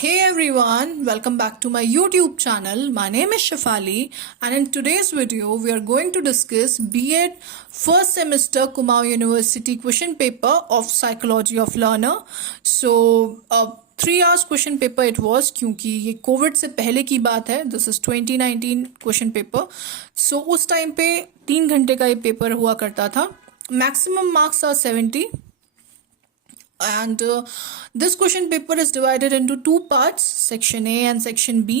Hey everyone, welcome back to my YouTube channel. My name is Shafali and in today's video we are going to discuss B.Ed first semester Kumaon University question paper of Psychology of Learner. So 3 hours question paper it was क्योंकि ये Covid से पहले की बात है. This is 2019 question paper. So उस time पे 3 घंटे का ये पेपर हुआ करता था. Maximum marks are 70. And this question paper is divided into 2 parts, section A and section B.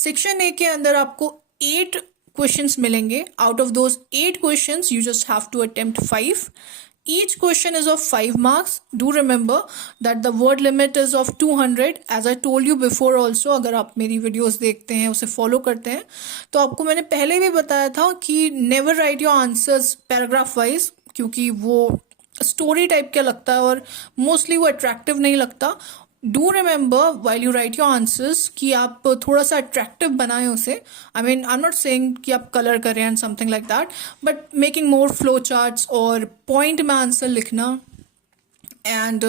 Section A के अंदर आपको 8 questions मिलेंगे. Out of those 8 questions, you just have to attempt 5. Each question is of 5 marks. Do remember that the word limit is of 200. As I told you before also, अगर आप मेरी videos देखते हैं, उसे follow करते हैं, तो आपको मैंने पहले भी बताया था कि never write your answers paragraph wise, क्योंकि वो स्टोरी टाइप का लगता है और मोस्टली वो अट्रैक्टिव नहीं लगता. Do remember while you right your answers कि आप थोड़ा सा अट्रैक्टिव बनाएं उसे. आई एम नॉट सेइंग कि आप कलर करें and something like that, but making more flow charts और पॉइंट में आंसर लिखना एंड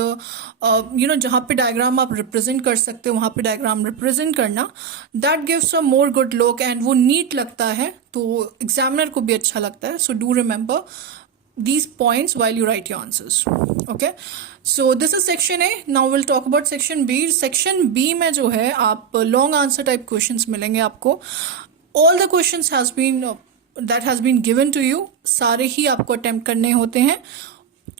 जहाँ पे डायग्राम आप रिप्रेजेंट कर सकते हो वहाँ पे डायग्राम रिप्रेजेंट करना. That gives a more good look and वो नीट लगता है तो एग्जामिनर को भी अच्छा लगता है. So do remember these points while you write your answers. Okay, so this is section A. Now we'll talk about section B. Section B में जो है आप long answer type questions मिलेंगे आपको. All the questions that has been given to you, सारे ही आपको attempt करने होते हैं.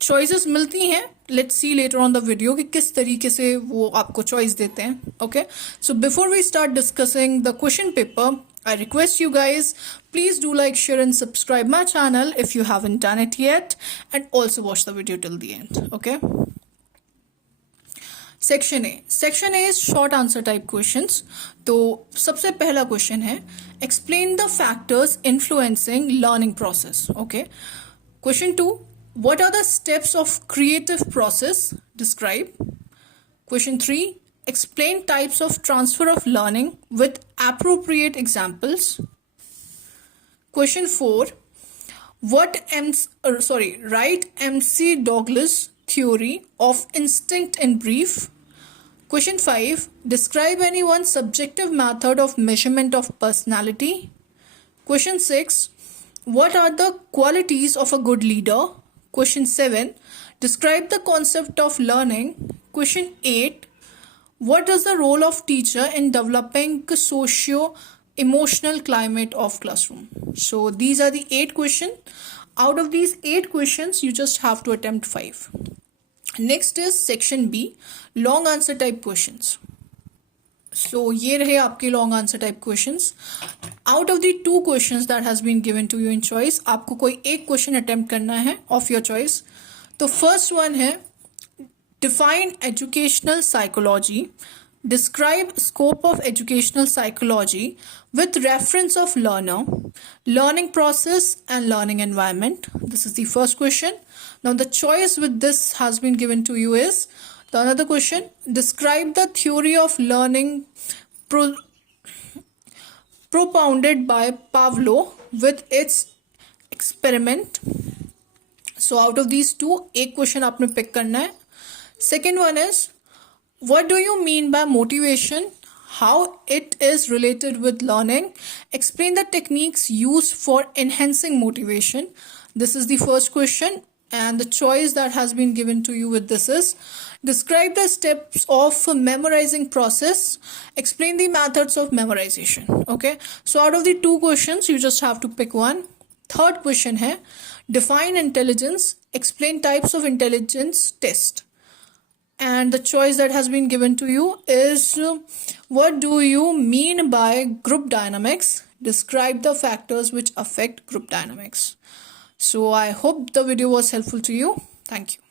choices मिलती हैं. Let's see later on the video कि किस तरीके से वो आपको choice देते हैं. Okay, so before we start discussing the question paper, I request you guys, please do like, share and subscribe my channel if you haven't done it yet, and also watch the video till the end. Okay. Section A. Section A is short answer type questions. तो सबसे पहला question है, explain the factors influencing learning process. Okay. Question 2, what are the steps of creative process? Describe. Question 3, explain types of transfer of learning with appropriate examples. Question 4, write MC Douglas theory of instinct in brief. Question 5, describe any one subjective method of measurement of personality. Question 6, what are the qualities of a good leader? Question 7, describe the concept of learning. Question 8, what is the role of teacher in developing socio-emotional climate of classroom? So these are the 8 questions. Out of these 8 questions, you just have to attempt 5. Next is section B, long answer type questions. So ये रहे आपके long answer type questions. Out of the 2 questions that has been given to you in choice, आपको कोई एक question attempt करना है of your choice. तो first one है, define educational psychology. Describe scope of educational psychology with reference of learner, learning process and learning environment. This is the first question. Now the choice with this has been given to you is the another question. Describe the theory of learning propounded by Pavlov with its experiment. So out of these 2, एक question आपने pick करना है. Second one is, what do you mean by motivation? How it is related with learning? Explain the techniques used for enhancing motivation. This is the first question, and the choice that has been given to you with this is, describe the steps of memorizing process. Explain the methods of memorization. Okay, so out of the 2 questions, you just have to pick one. Third question है, define intelligence. Explain types of intelligence test. And the choice that has been given to you is, what do you mean by group dynamics? Describe the factors which affect group dynamics. So I hope the video was helpful to you. Thank you.